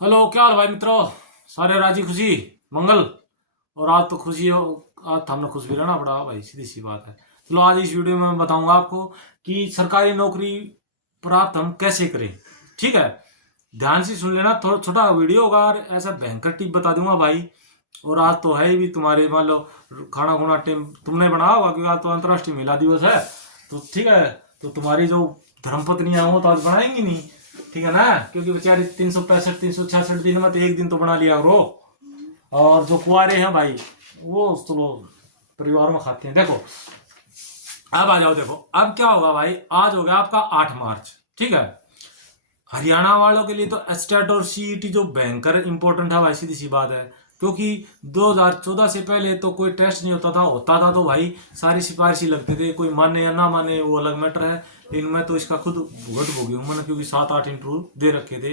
Hello, क्या हाल भाई मित्रों। सारे राजी खुशी मंगल। और आज तो खुशी हो, आज तो हमने खुश भी रहना पड़ा भाई, सीधी सी बात है। चलो आज इस वीडियो में मैं बताऊंगा आपको कि सरकारी नौकरी प्राप्त हम कैसे करें। ठीक है, ध्यान से सुन लेना, थोड़ा छोटा वीडियो होगा और ऐसा भयंकर टिप बता दूंगा भाई। और आज तो है ही भी तुम्हारे, मान लो खाना खुना टीम तुमने बनाया होगा क्योंकि आज तो अंतर्राष्ट्रीय महिला दिवस है। तो ठीक है, तो तुम्हारी जो धर्मपत्नी है वो तो आज बनाएंगी नहीं, ठीक है ना, क्योंकि बेचारे 365 366 दिन में तो एक दिन तो बना लिया करो। और जो कुआरे हैं भाई वो चलो परिवार में खाते हैं। देखो अब आ जाओ, देखो अब क्या होगा भाई। आज हो गया आपका 8 मार्च, ठीक है। हरियाणा वालों के लिए तो एस्टेट और सीईटी जो भयंकर इंपॉर्टेंट है भाई, सीधी सी बात है। क्योंकि 2014 से पहले तो कोई टेस्ट नहीं होता था तो भाई सारी सिफारिशी लगते थे, कोई माने या ना माने वो अलग मैटर है। इनमें तो इसका खुद भुगत भोगी हूँ मैंने, क्योंकि 7-8 इंटरव्यू दे रखे थे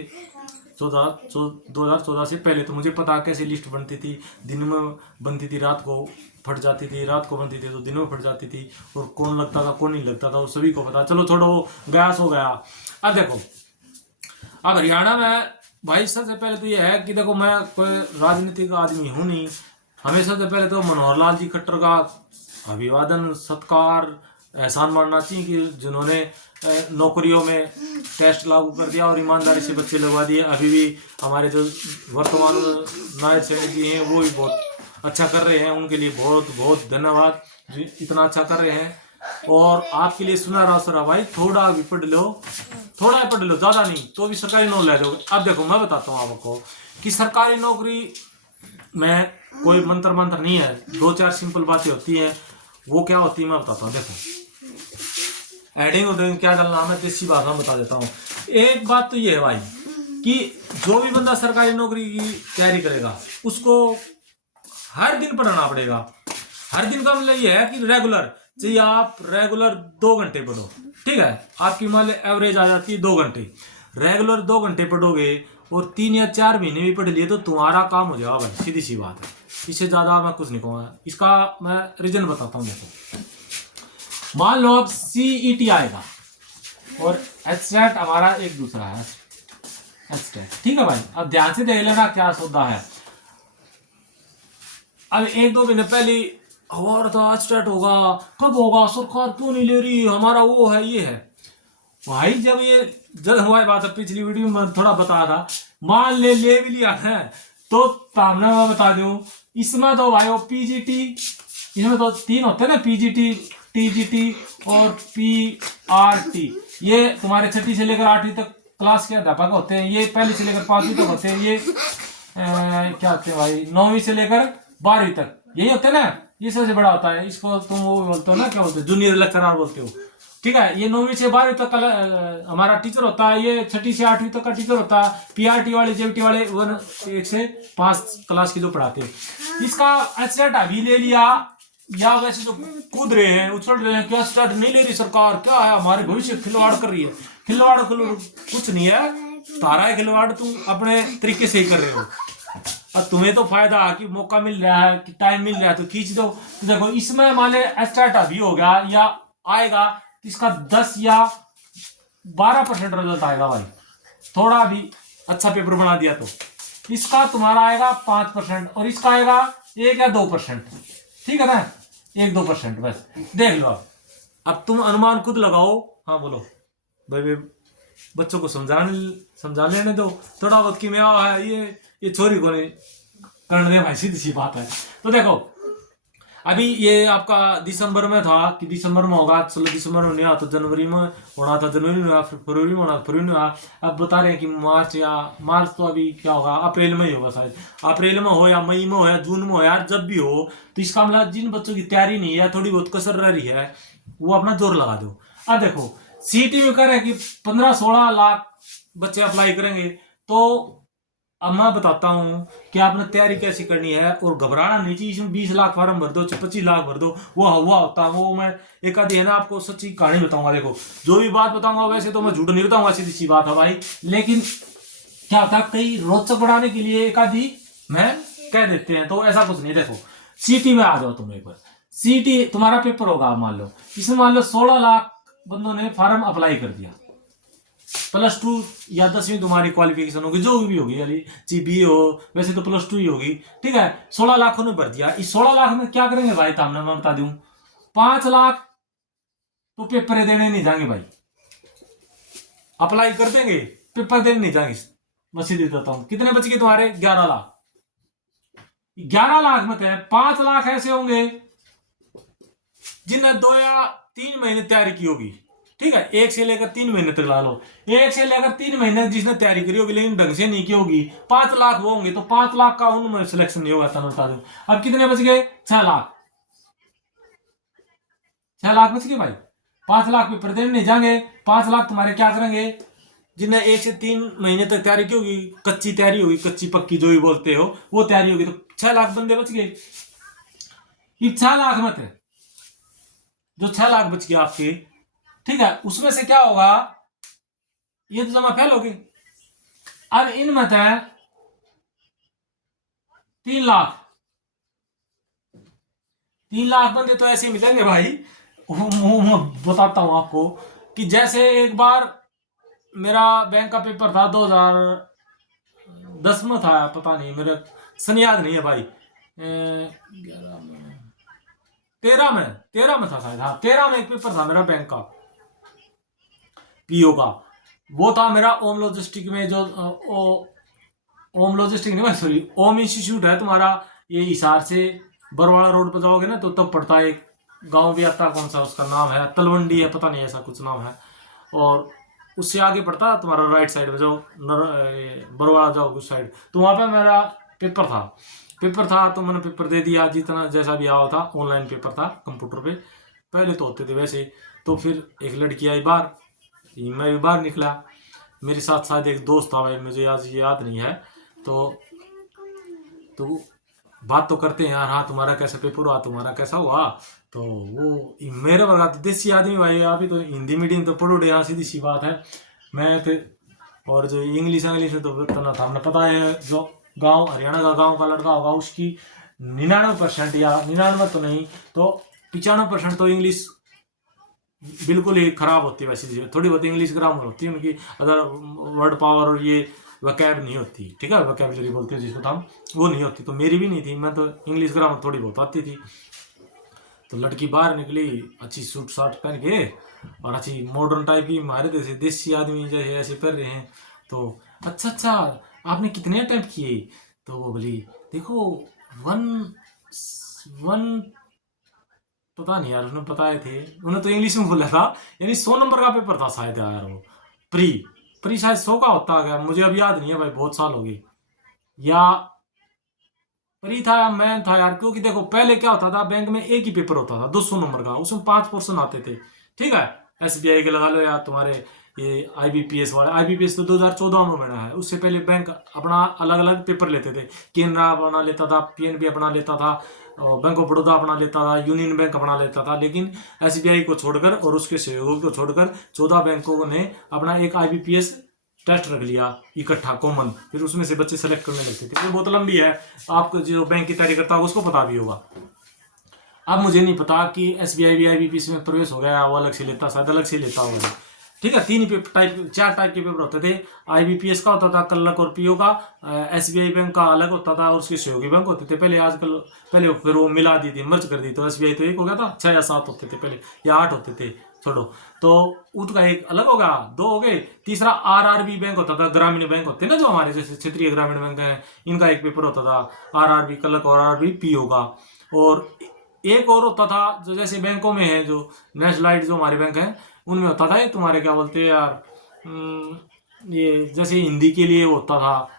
2014 से पहले। तो मुझे पता कैसे लिस्ट बनती थी, दिन में बनती थी, रात को फट जाती थी, रात को बनती थी तो दिन में फट जाती थी, और कौन लगता था कौन नहीं लगता था वो सभी को पता। चलो छोड़ो, गया सो गया। अब देखो, अब हरियाणा में भाई सबसे पहले तो ये है कि देखो मैं कोई राजनीतिक आदमी हूँ नहीं। हमें सबसे पहले तो मनोहर लाल जी खट्टर का अभिवादन सत्कार एहसान मानना चाहिए कि जिन्होंने नौकरियों में टेस्ट लागू कर दिया और ईमानदारी से बच्चे लगवा दिए। अभी भी हमारे जो वर्तमान नायब सैनिक जी हैं वो भी बहुत अच्छा कर रहे हैं, उनके लिए बहुत बहुत धन्यवाद जो इतना अच्छा कर रहे हैं। और आपके लिए सुनहरा अवसर है भाई, थोड़ा भी पढ़ लो, थोड़ा ही पढ़ लो, ज्यादा नहीं तो भी सरकारी नौकरी ले जाओगे। अब देखो मैं बताता हूँ आपको कि सरकारी नौकरी में कोई मंत्र मंत्र नहीं है, 2-4 सिंपल बातें होती हैं। वो क्या होती है मैं बताता हूँ। देखो एडिंग उडिंग क्या डालना, मैं देसी भाषा में बता देता हूँ। एक बात तो ये है भाई कि जो भी बंदा सरकारी नौकरी की तैयारी करेगा उसको हर दिन पढ़ना पड़ेगा। हर दिन का मतलब ये है कि रेगुलर चाहिए, आप रेगुलर 2 घंटे पढ़ो, ठीक है। आपकी मान एवरेज आ जाती है 2 घंटे, रेगुलर 2 घंटे पढ़ोगे और 3 या 4 महीने भी पढ़ लिए तो तुम्हारा काम हो जाएगा भाई, सीधी सी बात है। इससे ज्यादा मैं कुछ नहीं कहूँगा। इसका मैं रीजन बताता हूँ। देखो मान लो अब सीईटी आएगा और एचसेट हमारा एक दूसरा है एचसेट, ठीक है भाई। अब ध्यान से देख लेना क्या सौदा है। अब 1-2 महीने पहले हमारा तो आज स्टार्ट होगा, कब होगा, सरकार क्यों नहीं ले रही, हमारा वो है ये है भाई। जब हमारी बात पिछली वीडियो में थोड़ा बताया था, मान ले भी लिया है तो सामने मैं बता दूं, इसमें तो भाई वो पीजीटी, इसमें तो 3 होते हैं ना, पीजीटी, टीजीटी और पीआरटी। ये तुम्हारे 6ठी से लेकर 8वीं तक क्लास के अध्यापक होते हैं, ये 1ली से लेकर 5वीं तक होते हैं, ये क्या होते हैं भाई 9वीं से लेकर 12वीं तक, यही होते हैं ना। ये सबसे बड़ा होता है, इसको तुम वो बोलते हो ना, क्या बोलते हो, जूनियर लेक्चरर बोलते हो, ठीक है। ये 9वीं से 12वीं तक का हमारा टीचर होता है, ये 6ठी से 8वीं तक का टीचर होता है। पीआरटी वाले, जेबीटी वाले 1 से 5 क्लास की जो पढ़ाते हैं। इसका एचसेट अभी ले लिया, या वैसे जो कूद रहे हैं उछल रहे हैं, क्या स्टार्ट नहीं ले रही सरकार, क्या है हमारे भविष्य खिलवाड़ कर रही है। खिलवाड़ कुछ नहीं है, तारा है खिलवाड़, तुम अपने तरीके से ही कर रहे हो। और तुम्हें तो फायदा है कि मौका मिल रहा है, कि टाइम मिल रहा है तो खींच दो। तो देखो इसमें मान ले एस्टार्ट अभी हो गया या आएगा तो इसका 10 या 12% रिजल्ट आएगा भाई, थोड़ा भी अच्छा पेपर बना दिया तो। इसका तुम्हारा आएगा 5% और इसका आएगा 1 या 2%, ठीक है ना, 1-2% बस। देख लो अब तुम अनुमान खुद लगाओ। हाँ बोलो भाई, बच्चों को समझा लेने दो थोड़ा बहुत कि मैं है ये छोरी को नहीं करने दे भाई, सीधी सी बात है। तो देखो अभी ये आपका दिसंबर में था कि दिसंबर में होगा, चलो दिसंबर में नहीं हुआ तो जनवरी में होना था, जनवरी में हुआ, फिर फरवरी में होना, फरवरी में हुआ। अब बता रहे हैं कि मार्च तो अभी क्या होगा, अप्रैल में ही होगा शायद। अप्रैल में हो या मई में हो या जून में हो यार, जब भी हो तो इसका मतलब जिन बच्चों की तैयारी नहीं है, थोड़ी बहुत कसर रह रही है, वो अपना जोर लगा दो। अब देखो सीटी में कह रहे हैं कि 15-16 लाख बच्चे अप्लाई करेंगे। तो अब मैं बताता हूँ कि आपने तैयारी कैसे करनी है, और घबराना नहीं चाहिए। इसमें 20 लाख फार्म भर दो, 25 लाख भर दो, वो हुआ होता है वो। मैं एक आधी है ना आपको सच्ची कहानी बताऊंगा। देखो जो भी बात बताऊंगा वैसे तो मैं झूठ नहीं बताऊंगा, सीधी सी बात है भाई, लेकिन क्या होता है कई रोचक बढ़ाने के लिए एक आधी मैं कह देते हैं, तो ऐसा कुछ नहीं। देखो सीटी में आ जाओ तुम एक बार। सीटी तुम्हारा पेपर होगा मान लो, इसमें मान लो 16 लाख बंदों ने फार्म अप्लाई कर दिया, +2 या 10वीं तुम्हारी क्वालिफिकेशन होगी, जो भी होगी, यानी बी हो, वैसे तो +2 ही होगी, ठीक है। 16 लाख उन्होंने भर दिया। इस 16 लाख में क्या करेंगे भाई, सामने मैं बता दूं, 5 लाख तो पेपर देने नहीं जाएंगे भाई, अप्लाई कर देंगे, पेपर देने नहीं जाएंगे। मैं सीधे देता हूं, कितने बच गए तुम्हारे, 11 लाख। 11 लाख में तो 5 लाख ऐसे होंगे जिन्हें 2 या 3 महीने तैयारी की होगी, ठीक है, 1 से लेकर 3 महीने तक ला लो, 1 से लेकर 3 महीने जिसने तैयारी करी होगी लेकिन ढंग से नहीं की होगी, 5 लाख वो होंगे, तो 5 लाख का उनमें सिलेक्शन नहीं होगा, मैं बता दूं। अब कितने बच गए, 6 लाख, 6 लाख बच गए भाई। 5 लाख पेपर देने नहीं जाएंगे, 5 लाख तुम्हारे क्या करेंगे, जिन्हें 1 से 3 महीने तक तैयारी की होगी, कच्ची तैयारी होगी, कच्ची पक्की जो भी बोलते हो, वो तैयारी होगी, तो 6 लाख बंदे बच गए। ये 6 लाख मत है, जो 6 लाख बच गए आपके, ठीक है, उसमें से क्या होगा, ये तो जमा फेल होगी। अब इनमें है 3 लाख, 3 लाख बंदे तो ऐसे मिलेंगे भाई। मैं बताता हूं आपको कि जैसे एक बार मेरा बैंक का पेपर था 2010 में था, पता नहीं, मेरे सन याद नहीं है भाई, 13 में था शायद, हाँ 13 में एक पेपर था मेरा बैंक का, पीओ का। वो था मेरा ओम लॉजिस्टिक में, जो ओम लॉजिस्टिक नहीं, सॉरी, ओम इंस्टीट्यूट है तुम्हारा, ये हिसार से बरवाड़ा रोड पर जाओगे ना, तो तब पड़ता है, एक गांव भी आता है, कौन सा उसका नाम है, तलवंडी है, पता नहीं, ऐसा कुछ नाम है। और उससे आगे पड़ता है तुम्हारा राइट साइड में जाओ, बरवाड़ा जाओ उस साइड, तो वहां पे मेरा पेपर था, तो मैंने पेपर दे दिया, जितना जैसा भी आया था, ऑनलाइन पेपर था कंप्यूटर पे, पहले तो होते थे वैसे। तो फिर एक लड़की आई बाहर, मैं भी बाहर निकला, मेरे साथ शायद एक दोस्त था भाई, मुझे आज याद नहीं है, तो बात तो करते हैं यार, हाँ तुम्हारा कैसा पेपर हुआ, तुम्हारा कैसा हुआ, तो वो मेरे वर्गा तो देसी आदमी भाई, अभी तो हिंदी मीडियम तो पढ़ो यहाँ, सीधी सी बात है, मैं तो, और जो इंग्लिश में तो इतना था, हमने पता है, जो गांव हरियाणा का गांव का लड़का होगा उसकी 99% या 99 तो नहीं तो 95% तो इंग्लिश बिल्कुल ही खराब होती है। वैसे थोड़ी बहुत इंग्लिश ग्रामर होती है उनकी, अगर वर्ड पावर और ये वकैब नहीं होती, ठीक है, वकैबलरी बोलते हैं जिसको हम, वो नहीं होती, तो मेरी भी नहीं थी, मैं तो इंग्लिश ग्रामर थोड़ी बहुत आती थी। तो लड़की बाहर निकली, अच्छी सूट साट पहन के, और अच्छी मॉडर्न टाइप की, हमारे जैसे देसी आदमी जैसे ऐसे कर रहे हैं, तो अच्छा आपने कितने अटेम्प्ट किए, तो वो बोली देखो 1 पता नहीं यार, उसने बताए थे, उन्होंने तो इंग्लिश में बोला था, यानी 100 नंबर का पेपर था शायद यार, वो प्री शायद 100 का होता है, मुझे अब याद नहीं है भाई, बहुत साल हो गए, या प्री था या मैन था यार, क्योंकि देखो पहले क्या होता था, बैंक में एक ही पेपर होता था 200 नंबर का, उसमें 5 पोर्शन आते थे, ठीक है, SBI के लगा लो या तुम्हारे ये IBPS वाले, IBPS तो 2014 में बना है, उससे पहले बैंक अपना अलग अलग पेपर लेते थे, केनरा अपना लेता था, PNB अपना लेता था, बैंक ऑफ बड़ौदा अपना लेता था, यूनियन बैंक अपना लेता था, लेकिन SBI को छोड़कर और उसके सहयोगी को छोड़कर 14 बैंकों ने अपना एक IBPS टेस्ट रख लिया इकट्ठा कॉमन, फिर उसमें से बच्चे सेलेक्ट करने लगते थे। ये बहुत लंबी है, आपको जो बैंक की तैयारी करता होगा उसको पता भी होगा। अब मुझे नहीं पता कि SBI भी IBPS में प्रवेश हो गया, वो अलग से लेता, शायद अलग से लेता होगा, ठीक है। 4 टाइप के पेपर होते थे, IBPS का होता था कलक और PO का, SBI बैंक का अलग होता था, और उसके सहयोगी बैंक होते थे पहले फिर वो मिला दी थी, मर्ज कर दी, तो SBI तो एक हो गया था, 6 या 7 होते थे पहले, या 8 होते थे, छोड़ो, तो उसका एक अलग होगा, 2 हो गए। तीसरा RRB बैंक होता था, ग्रामीण बैंक होते ना जो हमारे जैसे क्षेत्रीय ग्रामीण बैंक है, इनका एक पेपर होता था, RRB कलक और RRB PO का। और एक और होता था जो जैसे बैंकों में है, जो नेशनलाइट जो हमारे बैंक है उनमें होता था, ये तुम्हारे क्या बोलते हैं यार, ये जैसे हिंदी के लिए होता था,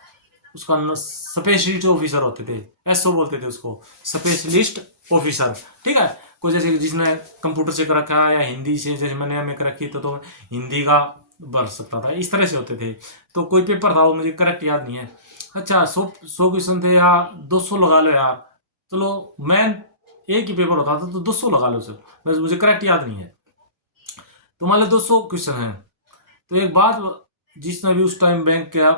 उसका स्पेशलिस्ट ऑफिसर होते थे, SO बोलते थे उसको, स्पेशलिस्ट ऑफिसर, ठीक है। कोई जैसे जिसने कंप्यूटर से कर रखा है या हिंदी से, जैसे मैंने में कर रखी तो हिंदी का भर सकता था, इस तरह से होते थे। तो कोई पेपर था, वो मुझे करेक्ट याद नहीं है। अच्छा 100 क्वेश्चन थे या 200 लगा लो यार, चलो मैं एक ही पेपर होता था तो 200 लगा लो सर, बस मुझे करेक्ट याद नहीं है। तो मान लो 200 क्वेश्चन है, तो एक बात, जिसने भी उस टाइम बैंक का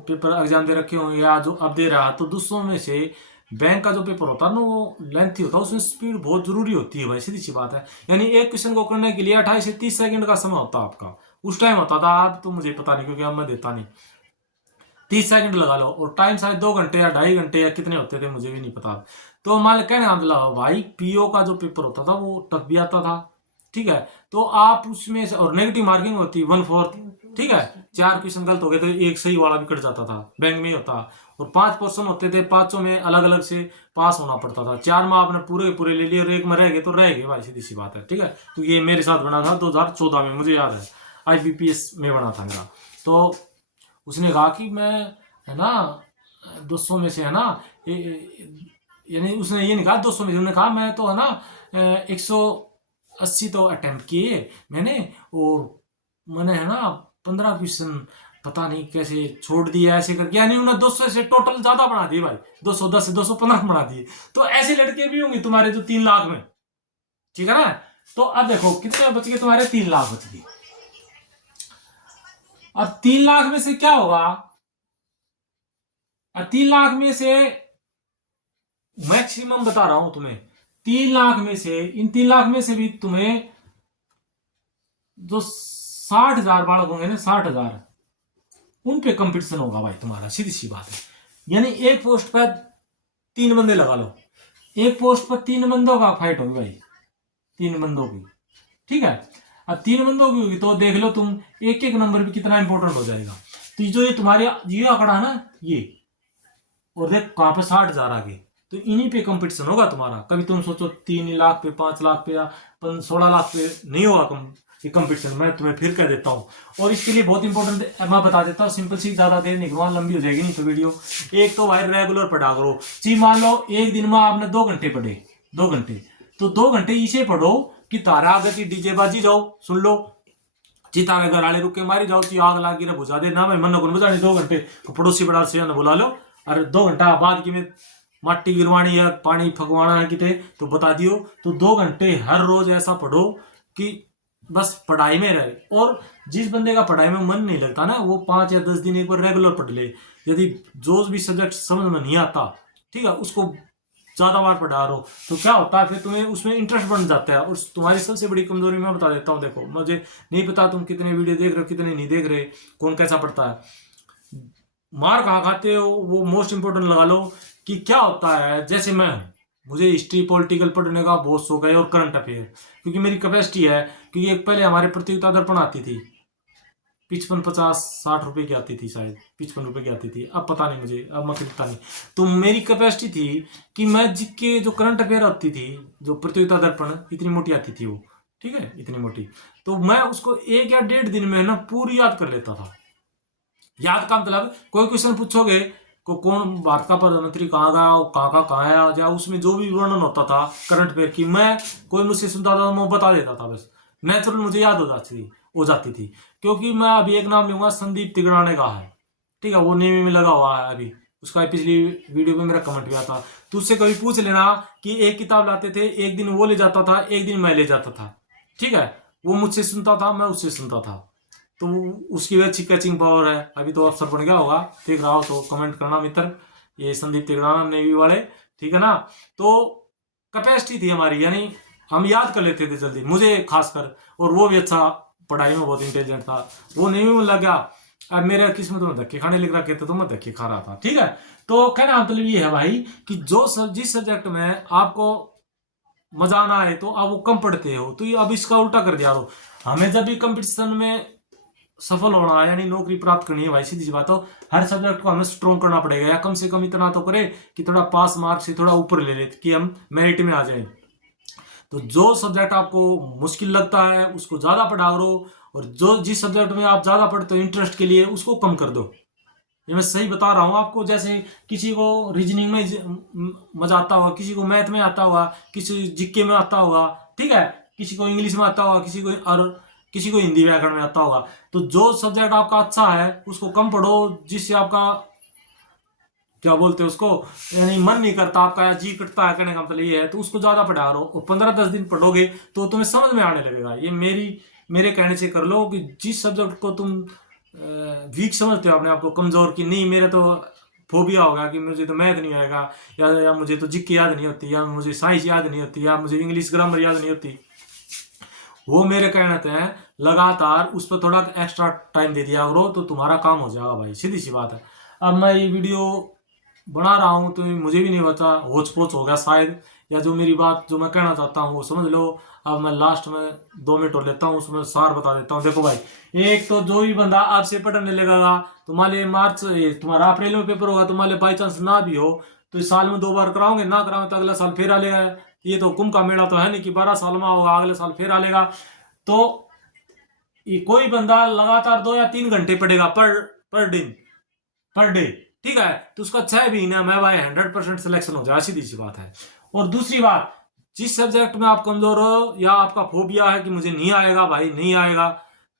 पेपर एग्जाम दे रखे होंगे या जो अब दे रहा है, तो 200 में से बैंक का जो पेपर होता है ना वो लेंथी होता है, उसमें स्पीड बहुत जरूरी होती है भाई, सीधी सी बात है। यानी एक क्वेश्चन को करने के लिए 28 से 30 सेकंड का समय होता है आपका, उस टाइम होता था, अब तो मुझे पता नहीं क्योंकि अब मैं देता नहीं। 30 सेकंड लगा लो, और टाइम शायद 2 घंटे या 2.5 घंटे या कितने होते थे मुझे भी नहीं पता। तो मान कहने का मतलब भाई पीओ का जो पेपर होता था वो टफ भी आता था, ठीक है। तो आप उसमें से, और नेगेटिव मार्किंग होती 1/4, ठीक है। 4 क्वेश्चन गलत हो गए तो एक सही वाला भी कट जाता था, बैंक में ही होता। और 5 पोर्शन होते थे, 5 में अलग अलग से पास होना पड़ता था। 4 में आपने पूरे के पूरे ले लिए और एक में रह गए तो रह गए भाई, सीधी सी बात है, ठीक है। तो ये मेरे साथ बना था 2014 में, मुझे याद है, IBPS में बना था मेरा। तो उसने कहा कि मैं, है ना, 200 में से, है ना, यानी उसने ये नहीं कहा 200 में से, उन्होंने कहा मैं तो, है ना, 180 तो अटेम्प्ट किए मैंने, और मैंने, है ना, 15 क्वेश्चन पता नहीं कैसे छोड़ दिए ऐसे करके, यानी उन्होंने 200 से टोटल ज्यादा बना दिए भाई, 210 से 215 बना दिए। तो ऐसे लड़के भी होंगे तुम्हारे जो 3 लाख में, ठीक है ना। तो अब देखो कितने बच गए तुम्हारे, 3 लाख बच गए। अब 3 लाख में से क्या होगा, और 3 लाख में से मैक्सिमम बता रहा हूं तुम्हें, 3 लाख में से, इन 3 लाख में से भी तुम्हें जो 60,000 बालक होंगे ना, 60,000, उन पे कंपटीशन होगा भाई तुम्हारा, सीधी सी बात है। यानी एक पोस्ट पर 3 बंदे लगा लो, एक पोस्ट पर 3 बंदों का फाइट होगी भाई, 3 बंदों की, ठीक है। अब 3 बंदों की होगी तो देख लो तुम, एक एक नंबर भी कितना इंपॉर्टेंट हो जाएगा। तो जो ये तुम्हारे ये आंकड़ा है ना ये, और देख कहां पे 60,000 आ गए, तो इन्हीं पे कंपटीशन होगा तुम्हारा। कभी तुम सोचो 3 लाख पे, 5 लाख पे या 16 लाख पे नहीं होगा कंपटीशन। मैं तुम्हें फिर कह देता हूँ, और इसके लिए बहुत इंपॉर्टेंट मैं बता देता हूँ, सिंपल सी, ज्यादा देर नहीं करवा, लंबी हो जाएगी नहीं तो वीडियो। एक तो भाई रेगुलर पढ़ा करो जी, मान लो एक दिन में आपने 2 घंटे पढ़े, 2 घंटे, तो 2 घंटे इसे पढ़ो कि तारा आगे की डीजे बाजी जाओ सुन लो, जीता के घर वाले रुक के मारी जाओ, ची आग लागी रे बुझा दे ना भाई, मन को बुझाने 2 घंटे, तो पड़ोसी बड़ा से बुला लो, अरे 2 घंटा बाद की में मट्टी गिरवानी है, पानी फकवाना है किते, तो बता दियो। तो 2 घंटे हर रोज ऐसा पढ़ो कि बस पढ़ाई में रहे। और जिस बंदे का पढ़ाई में मन नहीं लगता ना, वो 5 या 10 दिन एक बार रेगुलर पढ़ ले। यदि जो भी सब्जेक्ट समझ में नहीं आता, ठीक है, उसको ज्यादा बार पढ़ा रहो तो क्या होता है, फिर तुम्हें उसमें इंटरेस्ट बन जाता है। और तुम्हारी सबसे बड़ी कमजोरी मैं बता देता हूँ, देखो मुझे नहीं पता तुम कितने वीडियो देख रहे हो कितने नहीं देख रहे, कौन कैसा पढ़ता है, मार कहाँ खाते हो वो मोस्ट इंपोर्टेंट लगा लो। कि क्या होता है, जैसे मैं, मुझे हिस्ट्री पॉलिटिकल पढ़ने का बहुत शौक है, और करंट अफेयर, क्योंकि मेरी कैपेसिटी है। क्योंकि एक पहले हमारे प्रतियोगिता दर्पण आती थी, 55, 50, 60 रुपए की आती थी, शायद 55 रुपए की आती थी, अब पता नहीं मुझे, अब मैं खरीदता नहीं। तो मेरी कैपेसिटी थी कि मैं जिसके जो करंट अफेयर आती थी, जो प्रतियोगिता दर्पण, इतनी मोटी आती थी वो, ठीक है, इतनी मोटी, तो मैं उसको 1 या 1.5 दिन में ना पूरी याद कर लेता था। याद का मतलब, कोई क्वेश्चन पूछोगे को कौन भारत का प्रधानमंत्री कहाँ गया, कहाँ आया, या उसमें जो भी वर्णन होता था करंट अफेयर की, मैं, कोई मुझसे सुनता था मैं बता देता था, बस नेचुरल मुझे याद हो जाती थी। क्योंकि मैं अभी एक नाम लूंगा, संदीप तिगड़ाने का है, ठीक है, वो नेवी में लगा हुआ है अभी, उसका पिछली वीडियो में मेरा कमेंट भी आता। तो उससे कभी पूछ लेना कि एक किताब लाते थे, एक दिन वो ले जाता था, एक दिन मैं ले जाता था, ठीक है, वो मुझसे सुनता था, मैं उससे सुनता था। तो उसकी भी अच्छी कैचिंग पावर है। अभी तो अफसर बन गया होगा, देख रहा हो तो कमेंट करना मित्र, ये संदीप तिगड़ाना नेवी वाले, ठीक है ना। तो कैपेसिटी थी हमारी, यानी हम याद कर लेते थे जल्दी, मुझे खासकर, और वो भी अच्छा पढ़ाई में बहुत इंटेलिजेंट था। वो नेवी में लग गया, अब मेरे किस्मत में धक्के खाने लग रहा, कहते तो मैं धक्के खा रहा था, ठीक है। तो कहना मतलब ये है भाई कि जिस सब्जेक्ट में आपको मजा ना आए तो आप वो कम पढ़ते हो, तो ये अब इसका उल्टा कर दिया। तो हमें जब भी कंपटीशन में सफल होना है, यानी नौकरी प्राप्त करनी है भाई, सीधी सी बात हो, हर सब्जेक्ट को हमें स्ट्रॉन्ग करना पड़ेगा, या कम से कम इतना तो करे कि थोड़ा पास मार्क से थोड़ा ऊपर ले ले, कि हम मेरिट में आ जाए। तो जो सब्जेक्ट आपको मुश्किल लगता है उसको ज्यादा पढ़ा करो, और जो जिस सब्जेक्ट में आप ज्यादा पढ़ते हो इंटरेस्ट के लिए, उसको कम कर दो। ये मैं सही बता रहा हूँ आपको। जैसे किसी को रीजनिंग में मजा आता होगा, किसी को मैथ में आता होगा, किसी जीके में आता होगा, ठीक है, किसी को इंग्लिश में आता होगा, किसी को हिंदी व्याकरण में आता होगा। तो जो सब्जेक्ट आपका अच्छा है उसको कम पढ़ो, जिससे आपका क्या बोलते हैं उसको, यानी मन नहीं करता आपका, या जी कटता है, कहने का मतलब ये है, तो उसको ज्यादा पढ़ा रहो, और 15-10 दिन पढ़ोगे तो तुम्हें समझ में आने लगेगा। ये मेरे कहने से कर लो कि जिस सब्जेक्ट को तुम वीक समझते हो अपने आप को, कमजोर, की नहीं मेरा तो फोबिया होगा कि मुझे तो मैथ नहीं आएगा, या मुझे तो जीके याद नहीं होती, या मुझे साइंस याद नहीं होती, या मुझे इंग्लिश ग्रामर याद नहीं होती, वो मेरे कहने हैं लगातार उस पर थोड़ा एक्स्ट्रा टाइम दे दिया करो तो तुम्हारा काम हो जाएगा भाई, सीधी सी बात है। अब मैं ये वीडियो बना रहा हूँ तो मुझे भी नहीं पता, होच पोच हो गया शायद, या जो मेरी बात जो मैं कहना चाहता हूँ वो समझ लो। अब मैं लास्ट में 2 मिनट और लेता हूँ, उसमें सार बता देता हूँ। देखो भाई, एक तो जो भी बंदा आपसे पढ़ने लगेगा, तुम्हारे मार्च तुम्हारा अप्रैल में पेपर होगा, तुम्हारे बाई चांस ना भी हो तो इस साल में 2 बार कराओगे, ना कराओगे तो अगला साल फिर आ लेगा। ये तो कुंभ का मेला तो है नहीं कि 12 साल में होगा, अगले साल फिर आ लेगा। तो ये कोई बंदा लगातार 2 या 3 घंटे पढ़ेगा पर डे, ठीक है, तो उसका 6 महीने में भाई 100% सिलेक्शन हो जाए, सीधी सी बात है। और दूसरी बात, जिस सब्जेक्ट में आप कमजोर हो या आपका फोबिया है कि मुझे नहीं आएगा भाई, नहीं आएगा,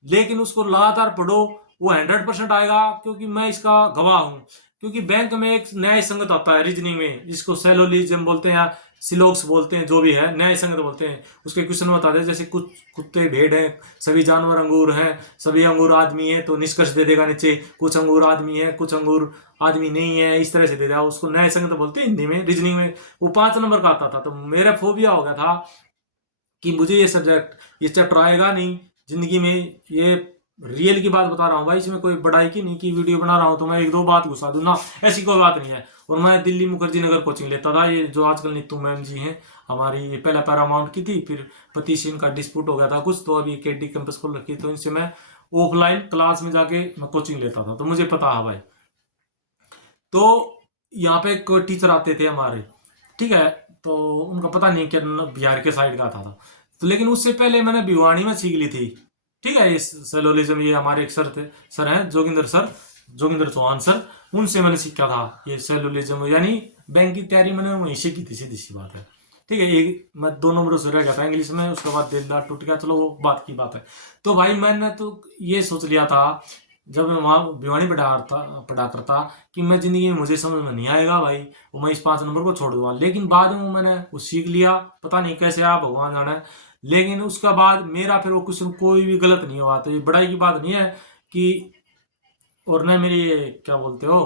लेकिन उसको लगातार पढ़ो, वो 100% आएगा, क्योंकि मैं इसका गवाह हूं। क्योंकि बैंक में एक न्याय संगत आता है रीजनिंग में, जिसको सेलोलिज्म बोलते हैं या सिलोक्स बोलते हैं, जो भी है न्याय संगत बोलते हैं। उसके क्वेश्चन बताते हैं, जैसे कुछ कुत्ते भेड़ हैं, सभी जानवर अंगूर हैं, सभी अंगूर आदमी है, तो निष्कर्ष दे देगा नीचे कुछ अंगूर आदमी है, कुछ अंगूर आदमी नहीं है, इस तरह से दे देगा। उसको न्याय संगत बोलते हैं हिंदी में, रीजनिंग में। वो 5 नंबर का आता था। तो मेरा फोबिया हो गया था कि मुझे ये सब्जेक्ट, ये चैप्टर आएगा नहीं जिंदगी में। ये रियल की बात बता रहा हूँ भाई, इसमें कोई बड़ाई की नहीं, की वीडियो बना रहा हूँ तो मैं 1-2 बात घुसा दूं ना, ऐसी कोई बात नहीं है। और मैं दिल्ली मुखर्जी नगर कोचिंग लेता था, ये जो आजकल नीतू मैम जी हैं हमारी, ये पहला पैरामाउंट की थी, फिर पति से इनका डिस्प्यूट हो गया था कुछ, तो अभी केडी कैंपस खोल रखी, तो इनसे मैं ऑफलाइन क्लास में जाके मैं कोचिंग लेता था, तो मुझे पता है भाई। तो यहाँ पे कोई टीचर आते थे हमारे, ठीक है, तो उनका पता नहीं क्या बिहार के साइड का था। तो लेकिन उससे पहले मैंने भिवानी में सीख ली थी, ठीक है, ये सेलोलिज्म। ये हमारे एक सर थे, सर हैं जोगिंदर चौहान सर, उनसे मैंने सीखा था ये सेलोलिज्म, यानी बैंक की तैयारी मैंने वहीं से की थी, सीधी सी बात है। ठीक है, एक मैं 2 नंबरों से रह गया था इंग्लिश में, उसके बाद दिल दार टूट गया, चलो वो बात की बात है। तो भाई मैंने तो ये सोच लिया था जब मैं वहाँ भिवानी पढ़ा करता कि मैं जिंदगी में मुझे समझ में नहीं आएगा भाई, वो मैं इस 5 नंबर को छोड़ दूंगा। लेकिन बाद में मैंने वो सीख लिया, पता नहीं कैसे, आप भगवान जाने। लेकिन उसके बाद मेरा फिर वो क्वेश्चन कोई भी गलत नहीं हुआ। तो ये बड़ाई की बात नहीं है कि, और न मेरी क्या बोलते हो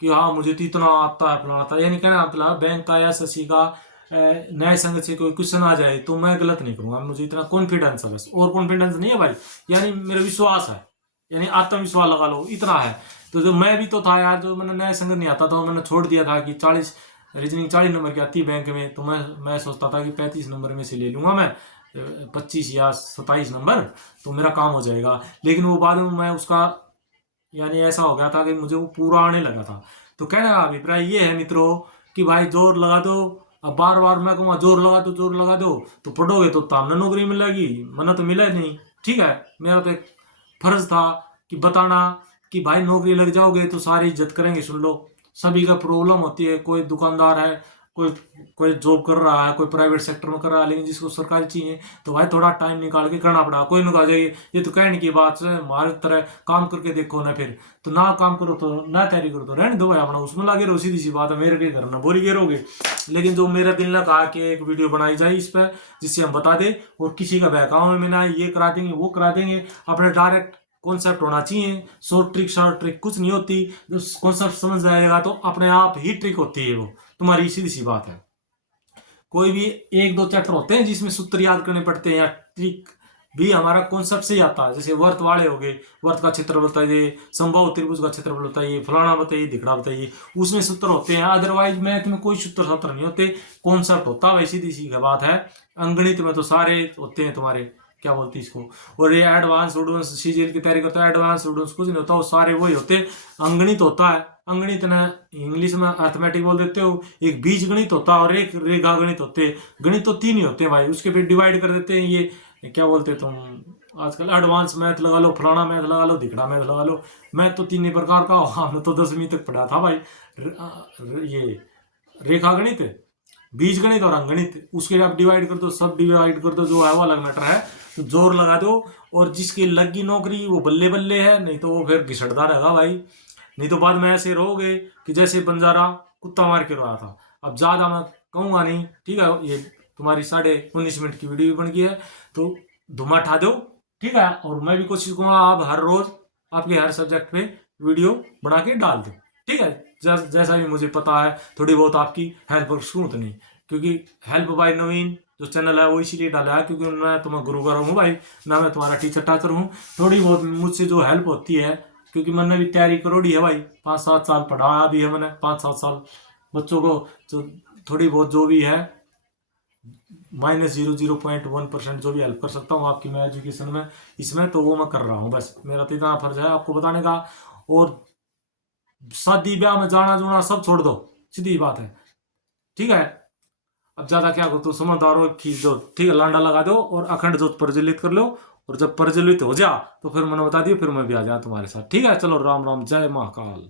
कि हाँ मुझे तो इतना आता है फलाना आता है, यानी कहना मतलब बैंक का या एसएससी का न्याय संगत से कोई क्वेश्चन आ जाए तो मैं गलत नहीं करूंगा, मुझे इतना कॉन्फिडेंस है बस। और कॉन्फिडेंस नहीं है भाई, यानी मेरा विश्वास है, यानी आत्मविश्वास लगा लो, इतना है। तो जो मैं भी तो था यार, जो मैंने न्याय संगत नहीं आता था, मैंने छोड़ दिया था कि 40 रीजनिंग 40 नंबर की आती है बैंक में, तो मैं सोचता था कि 35 नंबर में से ले लूंगा मैं 25 या 27 नंबर, तो मेरा काम हो जाएगा। लेकिन वो बाद में मैं उसका, यानी ऐसा हो गया था कि मुझे वो पूरा आने लगा था। तो कहने का अभिप्राय ये है मित्रों कि भाई जोर लगा दो। अब बार बार मैं कहूँगा जोर लगा दो, तो पढ़ोगे तो तामने नौकरी मिलेगी, मना तो मिला ही नहीं। ठीक है, मेरा तो एक फर्ज था कि बताना कि भाई नौकरी लग जाओगे तो सारी इज्जत करेंगे। सुन लो, सभी का प्रॉब्लम होती है, कोई दुकानदार है, कोई कोई जॉब कर रहा है, कोई प्राइवेट सेक्टर में कर रहा है, लेकिन जिसको सरकारी चाहिए तो भाई थोड़ा टाइम निकाल के करना पड़ा। कोई ना कहा जाइए ये तो कहने की बात है, हमारे तरह काम करके देखो ना, फिर तो ना काम करो तो ना तैयारी करो तो रहने दो भाई, अपना उसमें लगे रहो, सीधी सी बात है। मेरे के घर ना बोरी गिरोगे। लेकिन जो मेरा दिल ने कहा कि एक वीडियो बनाई जाए इस पर, जिससे हम बता दे, और किसी का बहकावे में ना ये करा देंगे वो करा देंगे, अपने डायरेक्ट कॉन्सेप्ट होना चाहिए। शॉर्ट ट्रिक कुछ नहीं होती, जो कॉन्सेप्ट समझ जाएगा तो अपने आप ही ट्रिक होती है, वो तुम्हारी सीधी सी बात है। कोई भी 1-2 चैप्टर होते हैं जिसमें सूत्र याद करने पड़ते हैं, या ट्रिक भी हमारा कॉन्सेप्ट से ही आता है। जैसे वर्त वाले हो गए, वर्त का क्षेत्र बताइए, संभव त्रिभुज का क्षेत्र बताइए, फलाना बताइए, दिखड़ा बताइए, उसमें सूत्र होते हैं। अदरवाइज मैथ में कोई सूत्र नहीं होते, कॉन्सेप्ट होता है, सीधी सी बात है। अंगणित में तो सारे होते हैं तुम्हारे, क्या बोलते हैं इसको, और ये एडवांस स्टूडेंट्स सीजीएल की तैयारी करता है, एडवांस स्टूडेंट्स कुछ नहीं होता, वो सारे वही होते। अंगणित होता है, अंगणित ना इंग्लिश में अर्थमेटिक बोल देते हो, एक बीज गणित होता है और एक रेखा गणित होते हैं। गणित तो 3 ही होते हैं भाई, उसके फिर डिवाइड कर देते हैं, ये क्या बोलते हैं तुम आजकल, एडवांस मैथ लगा लो, फलाना मैथ लगा लो, दिखड़ा मैथ लगा लो। मैथ तो 3 ही प्रकार का, हमने तो 10वीं तक पढ़ा था भाई। ये रेखा गणित, बीज गणित और अंगणित, उसके आप डिवाइड कर दो, सब डिवाइड कर दो, जो है वो अलग मैटर है। तो जोर लगा दो, और जिसकी लगी नौकरी वो बल्ले बल्ले है, नहीं तो वो फिर घिसटता रहेगा भाई। नहीं तो बाद में ऐसे रहोगे कि जैसे बंजारा कुत्ता मार के रहा था। अब ज्यादा मैं कहूंगा नहीं, ठीक है, ये तुम्हारी 19.5 मिनट की वीडियो बन गई है, तो धुआं उठा दो, ठीक है। और मैं भी कोशिश करूंगा आप हर रोज आपके हर सब्जेक्ट पे वीडियो बना के डाल दो, ठीक है। जैसा भी मुझे पता है, थोड़ी बहुत आपकी हेल्प करूँ तो नहीं, क्योंकि हेल्प बाय नवीन जो चैनल है वो इसीलिए डाला है क्योंकि मैं तुम्हें गुरुवर हूँ भाई, ना मैं तुम्हारा टीचर टाचर हूँ। थोड़ी बहुत मुझसे जो हेल्प होती है, क्योंकि मैंने भी तैयारी करोड़ी है भाई, 5-7 साल पढ़ाया भी है मैंने, 5-7 साल बच्चों को। तो थोड़ी बहुत जो भी है -0.1% जो भी हेल्प कर सकता हूँ आपकी मैं एजुकेशन में, इसमें तो वो मैं कर रहा हूँ। बस मेरा तो इतना फर्ज है आपको बताने का। और शादी ब्याह में जाना जुना सब छोड़ दो, सीधी बात है, ठीक है। अब ज्यादा क्या करो तो समझदारों खींच दो, ठीक है, लांडा लगा दो और अखंड जोत प्रज्वलित कर लो। और जब प्रज्वलित हो जा तो फिर मैंने बता दिया, फिर मैं भी आ जाऊँ तुम्हारे साथ, ठीक है। चलो राम राम, जय महाकाल।